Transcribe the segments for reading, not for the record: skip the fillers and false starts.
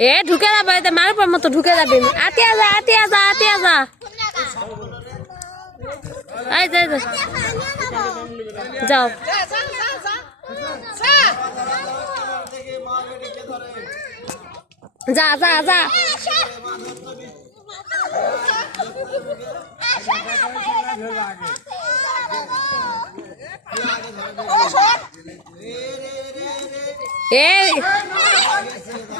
এ ঢুকে যাবে মারবার মতো ঢুকে যাবে আতিয়া যা আতিয়া যা আতিয়া যা এই যাই যাও যা যা যা এই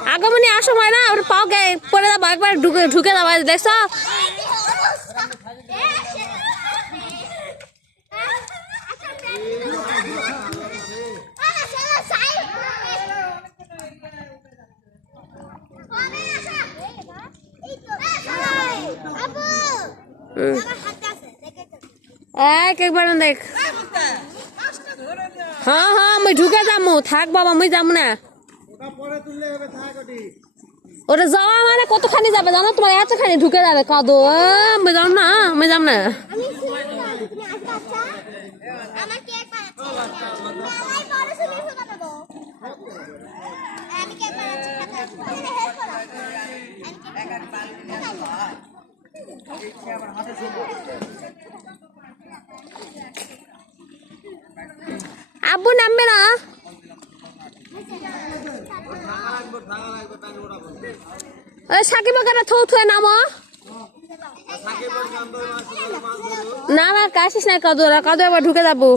আগমনী আসো হয় না ওর পাও গে পড়ে যাবো একবার ঢুকে যাবো দেখছো একবার দেখ হ্যাঁ হ্যাঁ আমি ঢুকে যাবো থাক বাবা আমি যাবো না ওটা যাওয়া মানে কতখানি যাবে জানো তোমার এতখানি ঢুকে যাবে কাদো আমি যাম না আমি যাম না আব্বু নামবে না সাকিব থৌ থুয়ে নামো না না কাশিস না কাদু কাদু এবার ঢুকে যাবো